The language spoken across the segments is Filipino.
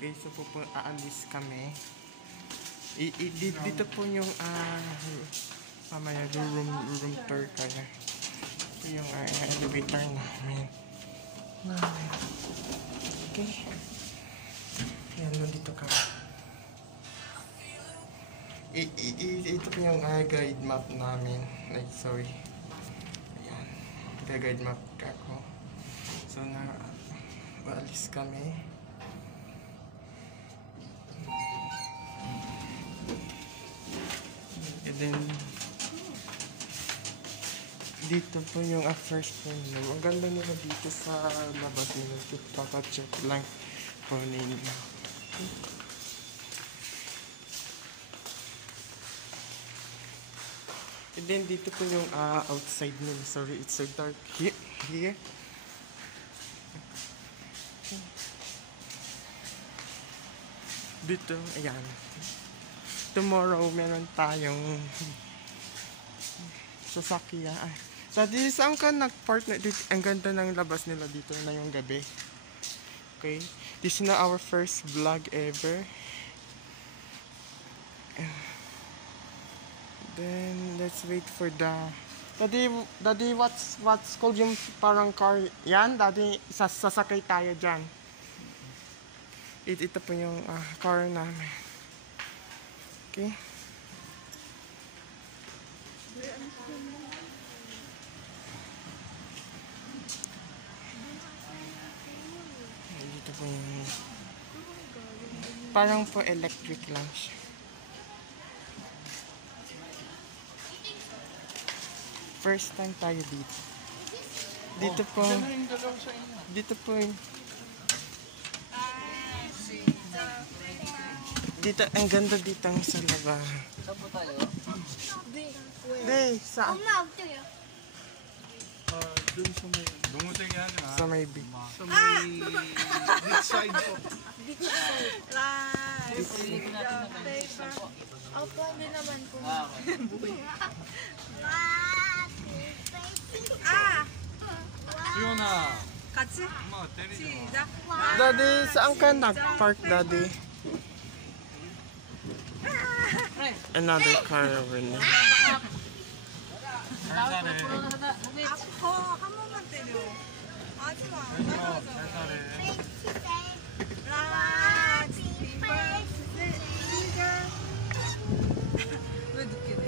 Okay, so po aalis kami. Dito po yung mamaya room tour kaya. Ito yung elevator namin. Okay. Yan, nandito kami. Ito po yung guide map namin. Like, sorry. Ayan. Guide map ako. So, aalis kami. And then, dito po yung first window. Ang ganda nila dito sa labas nila. Papacheck lang po ninyo. And then, dito po yung outside nila. Sorry, it's so dark here. Dito, ayan. Tomorrow, meron tayong sasakyan. Daddy, saan ka nag-park na dito? Ang ganda ng labas nila dito na yung gabi. Okay? This is na our first vlog ever. Then, let's wait for the... Daddy, what's called yung parang car? Yan, Daddy, sasakay tayo dyan. Ito po yung car namin. Okay. Dito po yung parang po electric lang siya. First time tayo dito. Dito po yung dito, ang ganda dito sa labas. Saan po tayo? Di, saan? 엄마 어때요? Dun sa may... 농구쟁이 하지 마. Sa may beach. Sa may... Beach side po. Opo, hindi naman po. 수연아, 같이 엄마가 때리지 마. 시작. Daddy, saan ka nag-park, Daddy? Another car over there. 살살해. 한 번만 때려. 하지 마. 살살해. 왜 늦게 돼?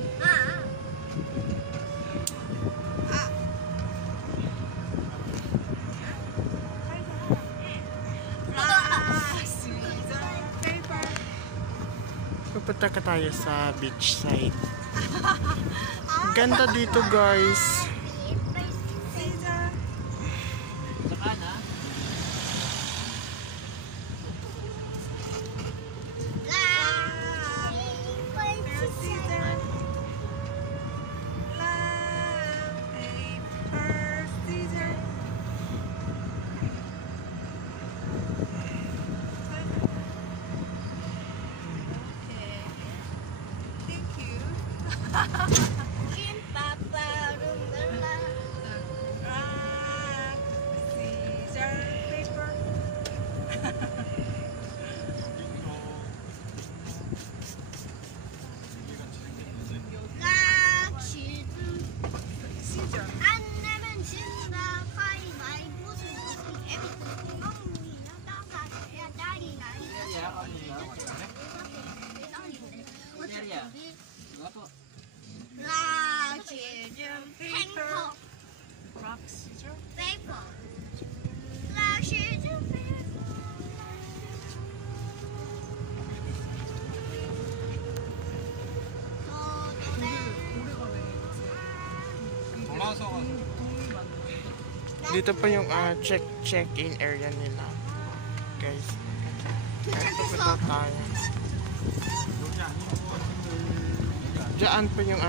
Pupunta ka tayo sa beach side. Ganda dito, guys. 시작. Saka na? Area. Diba po? paper. rock, scissors. Paper. Rock, scissors, paper. 돌아서 가서. Dito pa yung check-in area nila. Guys. Ito pa tayo. 여기 아닌 것 같은데. Diyan pa yung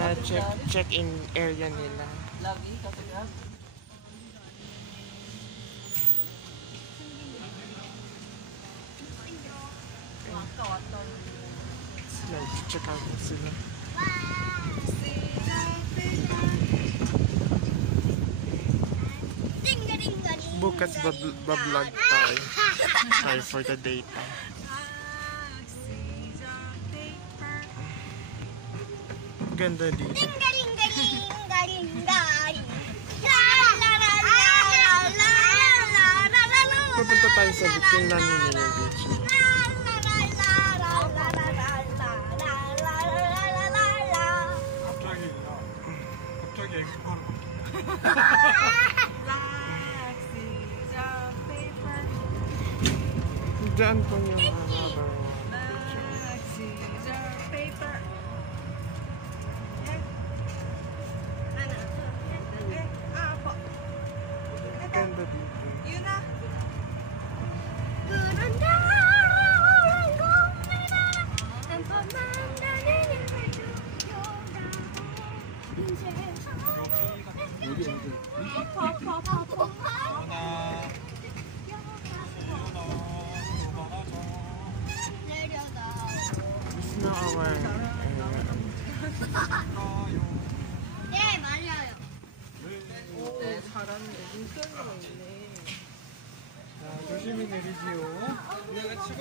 check-in area nila. Lagi, katagal. 왔다 왔다. Sila, check out sila. Ding-a-ding-a-ding. Bukas ba-vlog tayo. Sorry for the daytime. ganda dito. Galing, galing, galing, galing. La, la, la, la, la, la, la, la, la, la. Pupunta tayo sa beach. Tingnan ninyo yung beach. La, la, la, la, la, la, la, la, la, la, la, la, la, la. 갑자기 엑스포로 Black scissor, paper. Diyan po yung harbor. Black scissor, paper. Yan. Ano? Eh, po. Ganda dito. Yun na. 그런데 한 번만 나는 하나 It's not our... 네, 맞아요. 오, 잘하네. 눈썰미가 있네. 자, 조심히 내리지요. 내가 지금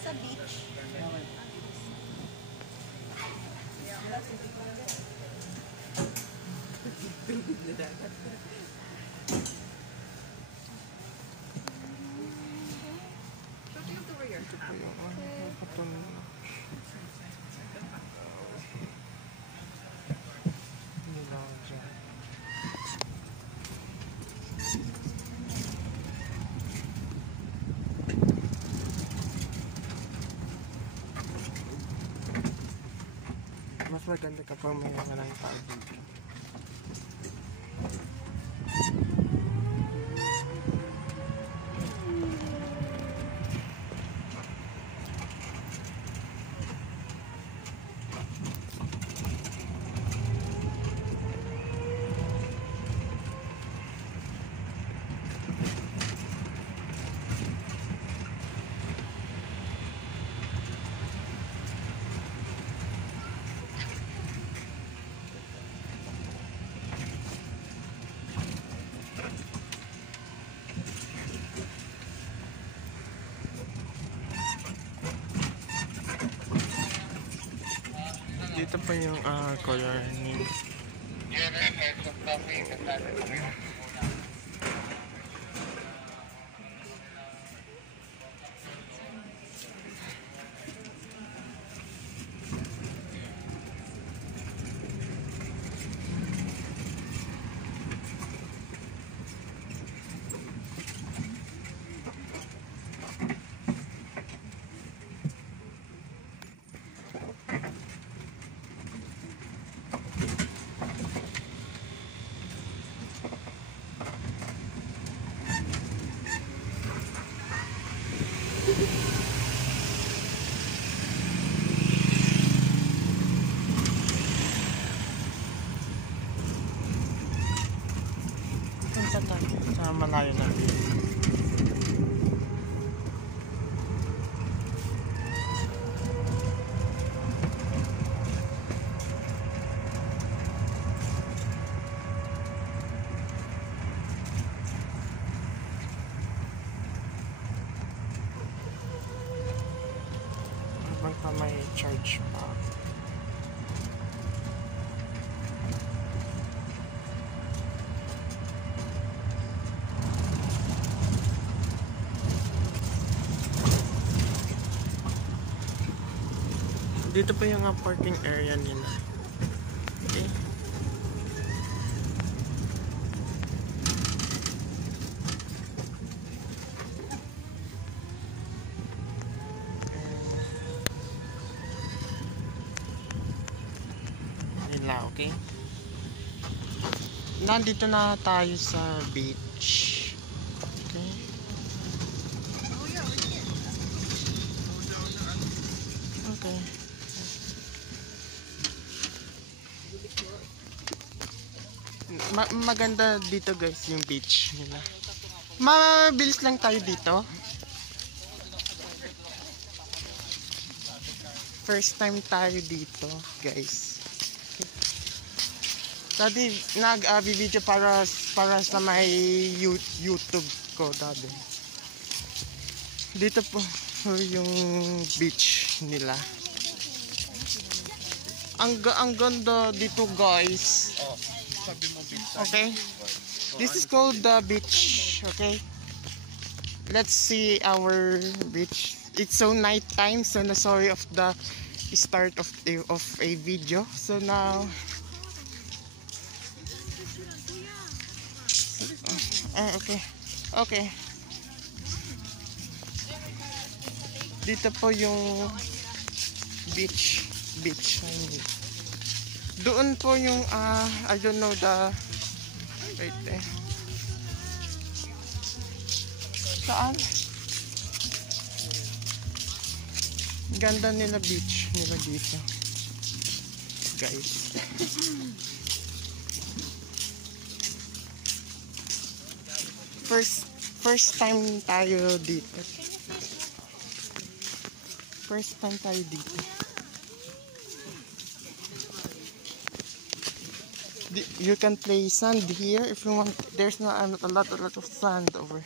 Sa beach. So, tingnan to where you're Ito po yung nakapatong... Nila dyan. Mas maganda kapag may mga tao dito. Dito pa yung color ni punta tayo sa malayo na beach. Habang pa may charge pa. Dito pa yung parking area nila. Okay. Nila, okay? Nandito na tayo sa beach. Okay. Okay. Maganda dito guys yung beach nila. Mabilis lang tayo dito. first time tayo dito, guys. Dati nag-video para sa may YouTube ko dati. Dito po yung beach nila. Ang ganda dito, guys. Sabi mo, beach. Okay? This is called the beach, okay? Let's see our beach. It's so night time, so na sorry of the start of a video. So now okay. Dito po yung beach. I mean. Doon po yung I don't know the wait eh. Saan? Ganda nila beach nila dito. Guys. First time tayo dito. First time tayo dito. You can play sand here if you want. There's not a lot of sand over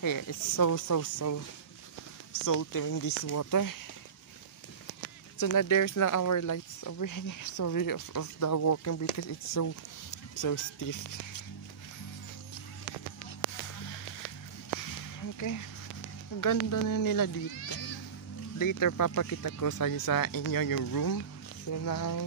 here. It's so salty in this water. So now there's now our lights over here. Sorry of the walking because it's so stiff. Okay. Ang ganda na nila dito. Later papakita ko sa inyo yung room. So now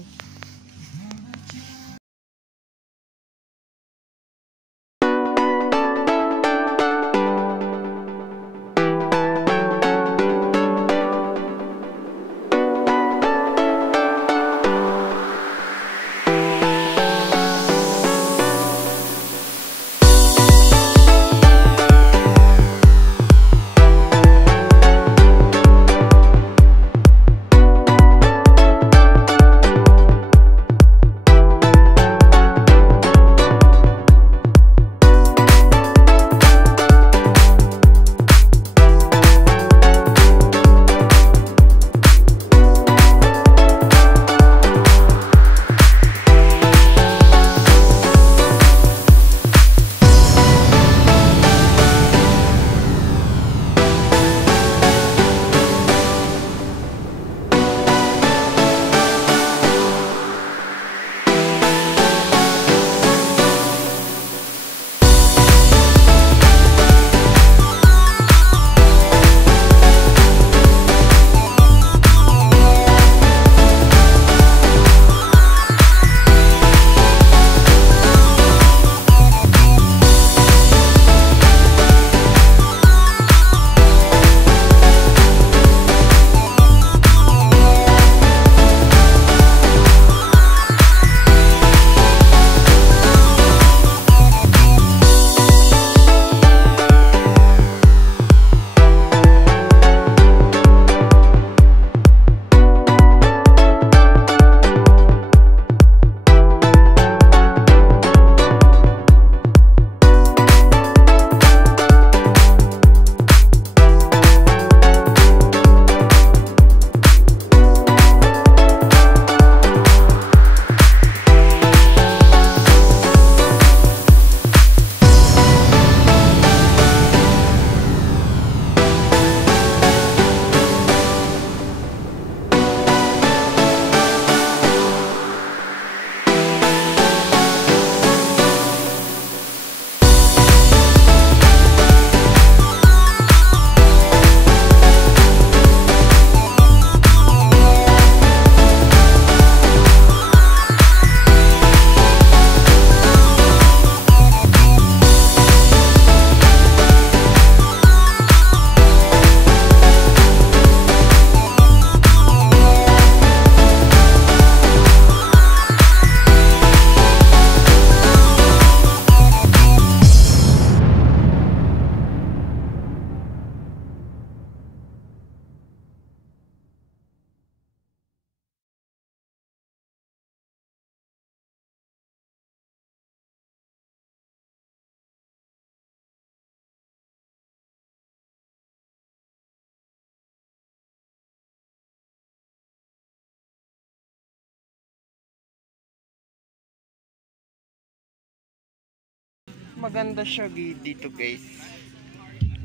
maganda siya dito guys.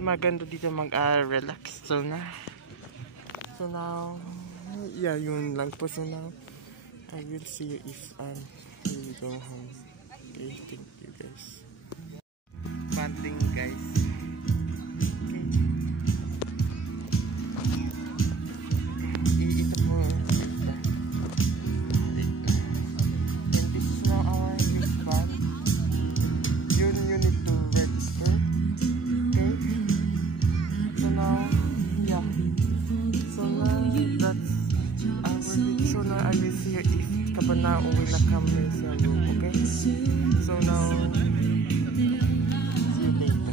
Maganda dito mag-relax. So now, yeah, yun lang po. So now, I will see you if we go home. Okay, thank you guys. Banding guys. Ito po. And this is now our wristband. You need to register. Okay. So now, yeah. So now, that's our video. So now, I will see you if kapag nauwi na kami sa room. Okay. So now, see you later.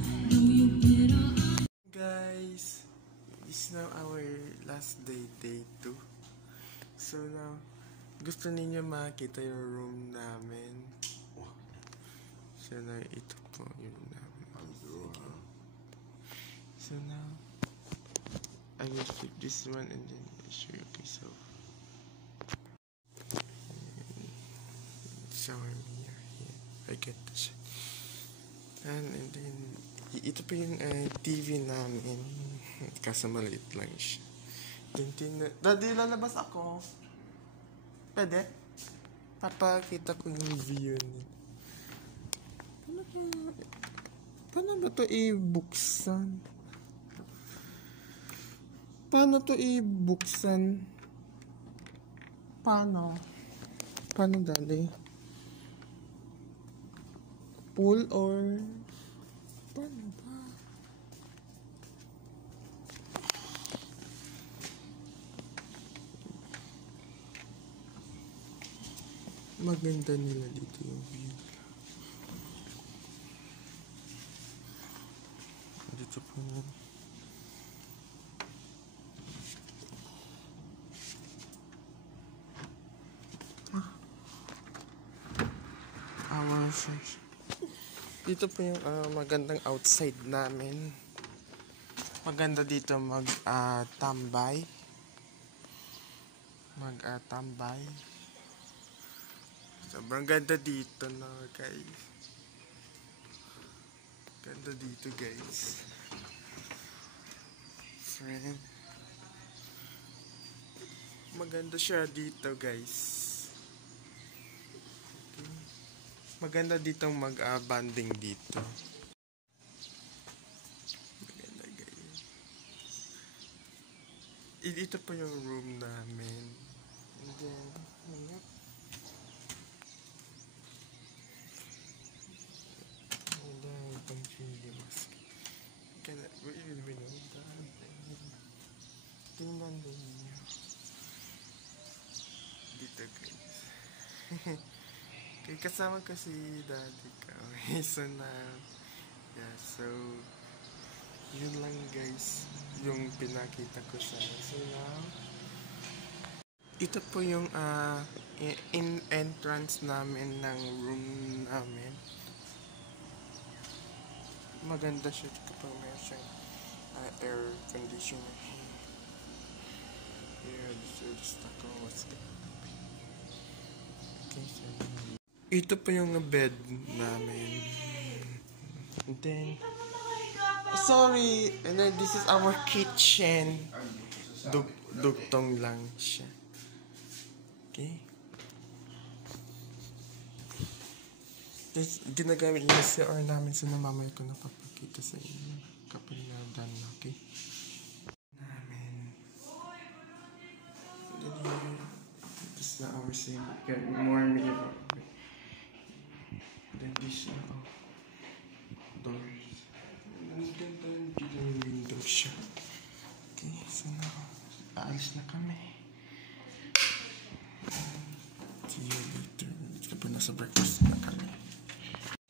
Guys, this is now our last day, day 2. So now, gusto ninyo makita yung room namin. So now, ito po yung room namin. Sige. So now, I will flip this one and then I'll show you. Okay, so shower mirror here. I get the shit. And then, ito pa yung TV namin. Kaso maliit lang siya. Daddy, lalabas ako. Pwede? Papakita ko yung view niya. Paano ba ito i-buksan? Paano ito i-buksan? Paano? Paano, Daddy? Pull or... Paano ba? Maganda nila dito yung view. Dito po. Our section. Dito po yung magandang outside namin. Maganda dito mag-tambay. Mag-tambay. Sobrang ganda dito na guys. Ganda dito guys. Friend. Maganda siya dito guys. Maganda dito mag-banding dito. Maganda guys. Ito po yung room namin. And then, yep. And then, itong chili mask. We know that. Tingnan din niyo. Dito guys. Okay, kasama ko si Daddy ko. So now, yeah, so yun lang guys yung pinakita ko sa inyo. So now, ito po yung entrance namin ng room namin. Maganda siya kapag meron siyang air conditioner. Yeah, just ako what's good. Okay, so ito po yung bed namin. And then, sorry, and then this is our kitchen. Dugtong lang siya. Okay. This, ginagamit yung CR namin, so namamay ko napapakita sa inyo kapag na-done na, okay? Namin. And then here, this is our same. Get more mirror. Then this doors. And then dito yung window siya. Okay, so now, aalis na kami. See you later. Kapag nasa breakfast na kami.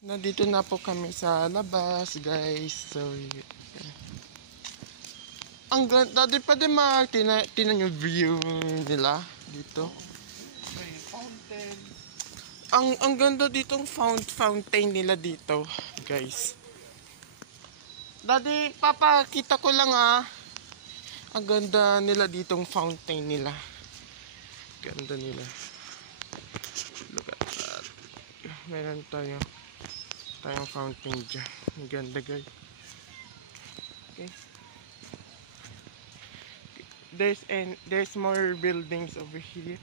Nandito na po kami sa labas, guys. So, yeah. Ang ganda. Dati pa din tinan yung view nila dito. May fountain. Ang ganda ditong fountain nila dito, guys. Daddy, papakita ko lang Ang ganda nila ditong fountain nila. Ganda nila. Look at that. Meron tayong fountain dyan. Ang ganda guys. Okay. There's more buildings over here.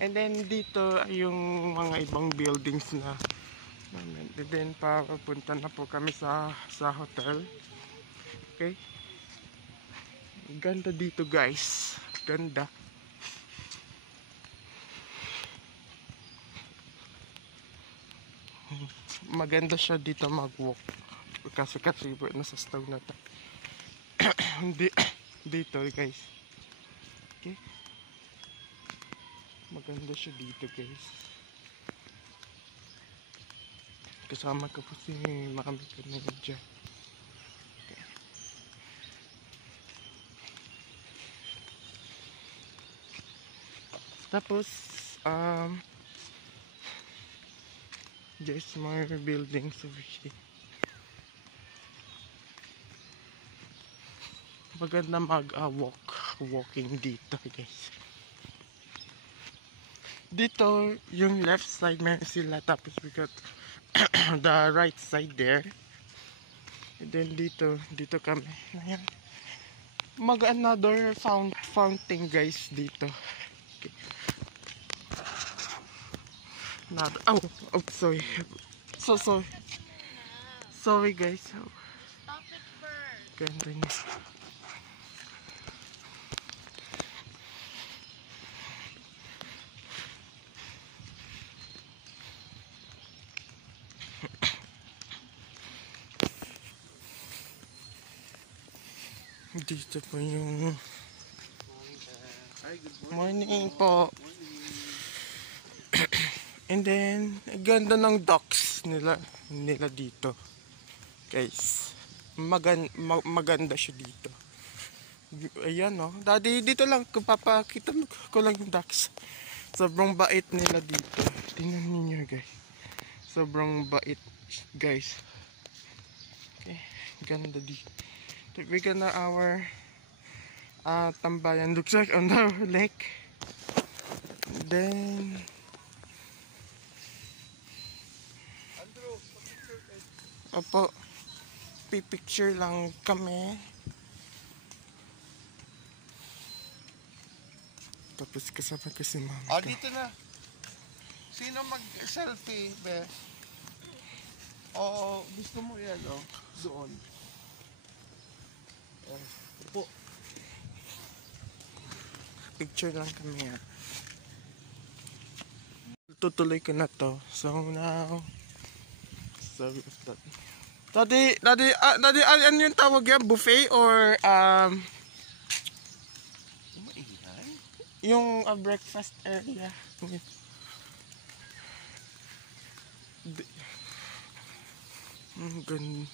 And then dito ay yung mga ibang buildings na. And then papunta na po kami sa hotel. Okay. Ganda dito guys. Ganda. Maganda siya dito mag-walk. Kasi nasa stove na to. Dito guys. Okay. Maganda siya dito guys. Kasama ko po si Mami kanina dyan. Okay. Tapos there's more buildings over here. Maganda walking dito guys. Dito yung left side meron sila, tapos we got the right side there. And then dito kami. Ayan. Another fountain guys dito. Okay. Sorry. Sorry guys. Stop it first. Ganda niya. Dito po yung morning po. And then ganda ng docks nila dito guys. Maganda siya dito. Ayan oh. Daddy, dito lang papakita ko lang yung docks. Sobrang bait nila dito. Tingnan niyo guys. Sobrang bait guys. Okay, ganda dito. We're gonna our tambayan looks like on the lake. Then opo, picture lang kami. Tapos kasama ko si Mami. Dito na. Sino mag-selfie, be? O gusto mo yan, doon. Po. Picture lang kami yan. Tutuloy ko na to. So now, sorry of that. Daddy, ano yung tawag yan? Buffet or yung breakfast area? Ganun.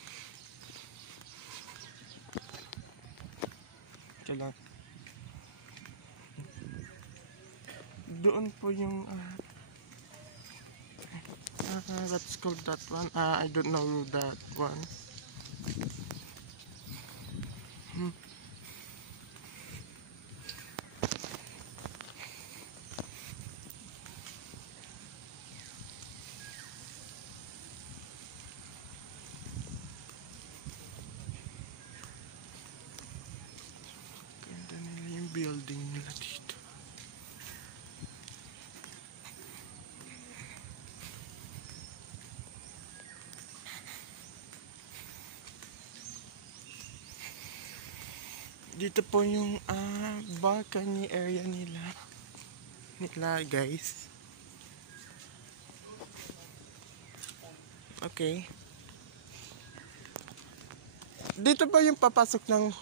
Lang. Doon po yung let's call that one. I don't know that one. Building nila dito. Dito po yung balcony area nila guys. Okay. Dito ba yung papasok ng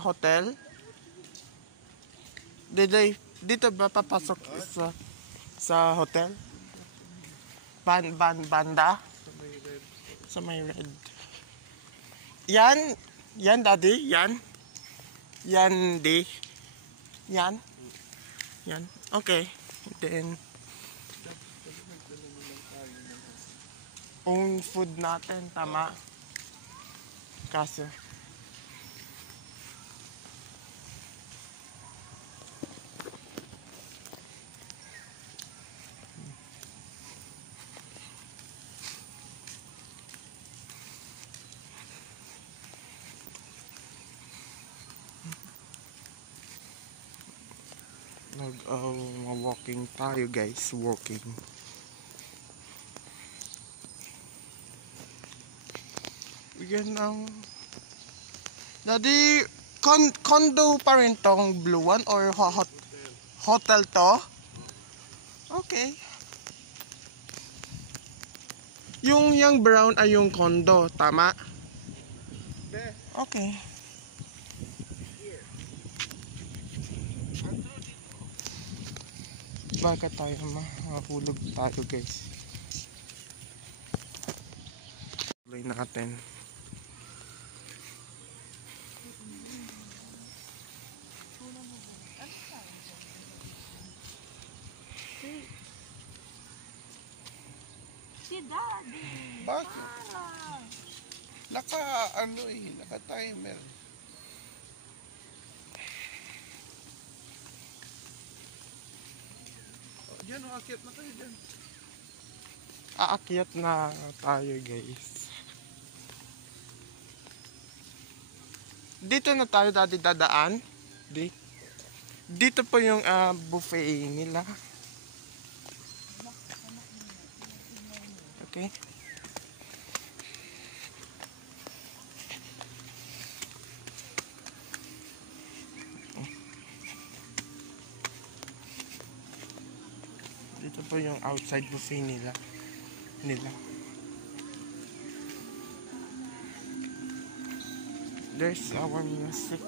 hotel? Dito ba papasok sa hotel? Banda? Sa may red. Yan daddy, yan. Yan di. Yan. Okay. Then own food natin, tama. Kaso Walking tayo guys, walking. Yan ang Daddy, condo pa rin tong blue one or hotel to? Okay. Yung brown ay yung condo, tama? Okay. Baka tayo mahulog tayo guys. Tuloy natin. Si Daddy. Bakit? Naka-timer. Diyan, akit na kayo dyan. Aakyat na tayo guys. Dito na tayo dati dadaan. Dito po yung buffet nila. Okay. Dito po yung outside buffet nila. There's our music.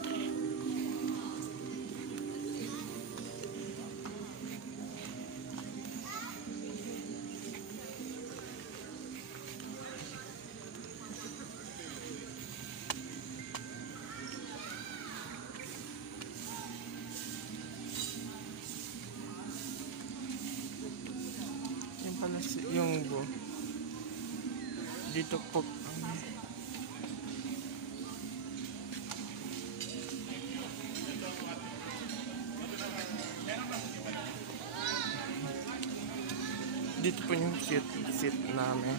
Yung pala yung dito po dito po yung seat namin.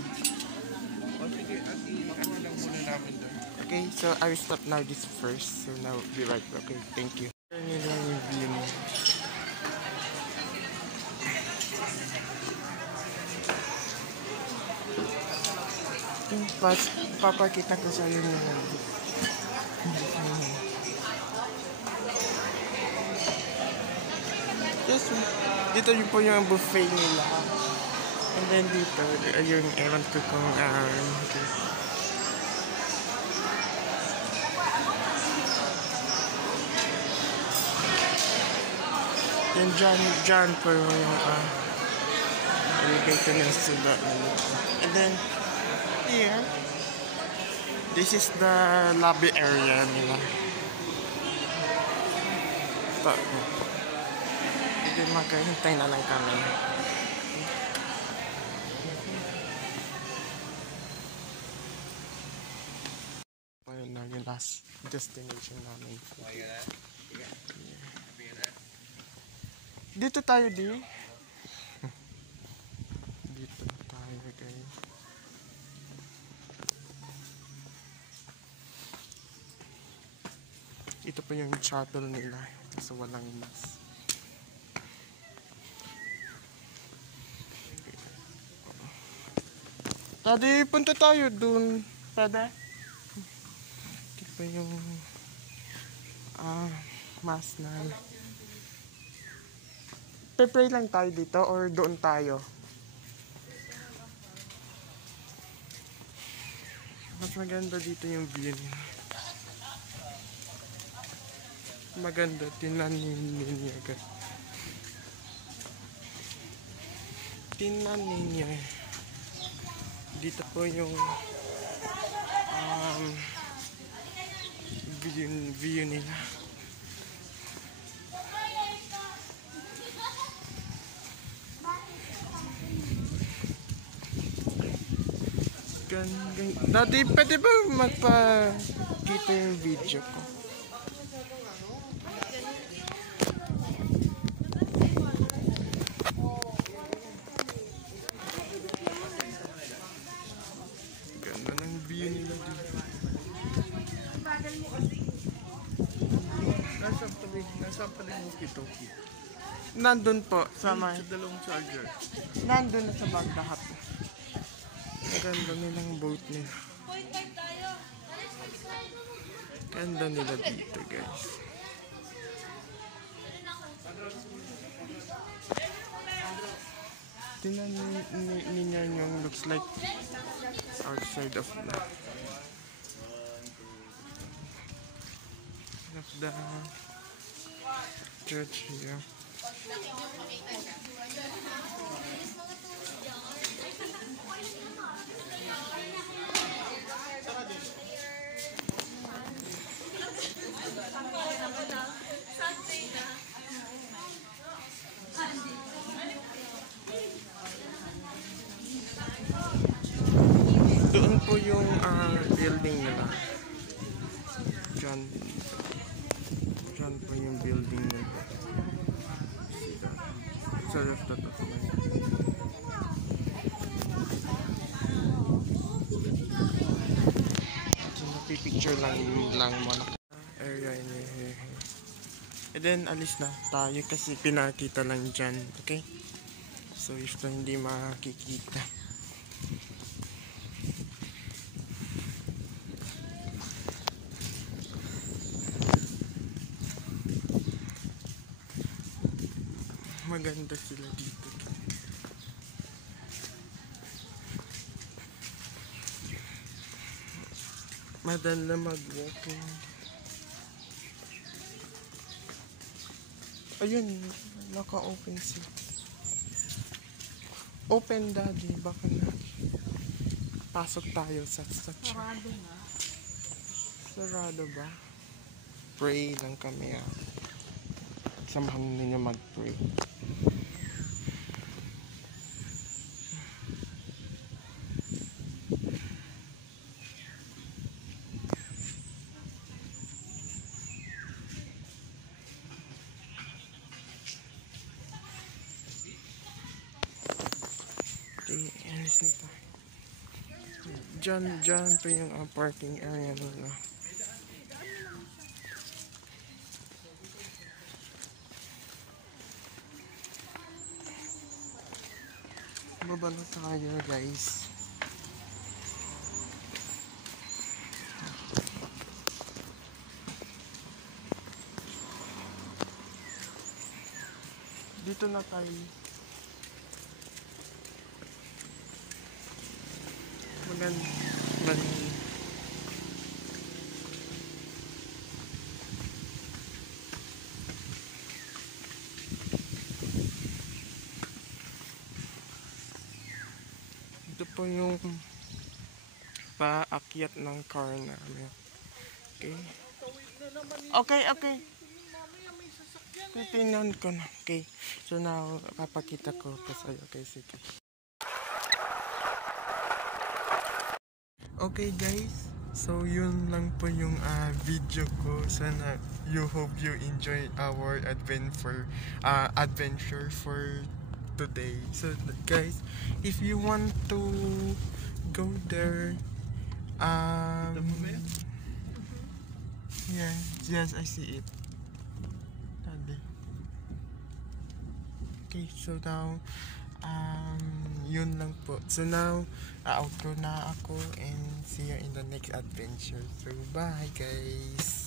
O sige, at i-ano lang muna namin doon. Okay, so I will stop now this first. So now be right back. Okay, thank you. Nila yung view mo. Papakita ko sa iyo yung yes, dito yun po yung buffet nila. And then dito, yung ewan ko kung okay. Yan dyan po yung elevator nila sa and then here, this is the lobby area nila. Hindi maghihintay na lang kami. Ayun na yung last destination namin. Dito tayo Dito tayo guys. Ito pa yung shuttle nila. Ito sa walang mas. Daddy, punta tayo dun. Pwede? Ito pa yung mas na. Pe-pray lang tayo dito or doon tayo? Mas maganda dito yung view niya. Maganda, tinan ninyo agad. Tinan ninyo. Dito po yung view nila. Dati, pwede ba magpakita yung video ko? Ganda ng view nila dito. Nasa palig mo Kitoki. Nandun po sa may... Sa dalawang charger. Nandun na sa bag lahat. Ganda nilang boat nila. Ganda nila dito, guys. Tingnan ninyo yung looks like outside of the church here. Doon po yung building nila. Diyan po yung building nila. See that? Sorry of that. So, napipicture lang muna. Area in here. And then, alis na tayo kasi pinakita lang dyan. Okay? So, if na hindi makikita. Maganda sila dito. Madala mag-walking. Ayun, naka-open siya. Open, daddy. Baka na. Pasok tayo sa church. Sarado na. Sarado ba? Pray lang kami Samahan ninyo mag-pray. Okay, alis na tayo. Dyan pa yung parking area nila. Baba na tayo, guys. Dito na tayo. Maganda. Ito po yung paakyat ng car namin. Okay. Titingnan ko na. Okay. So now, papakita ko pa sa'yo. Okay, sige. Okay guys, so yun lang po yung video ko. Sana you hope you enjoy our adventure for today. So guys, if you want to go there, yes, I see it. Okay, so now yun lang po. So now, outro na ako and see you in the next adventure. So bye guys.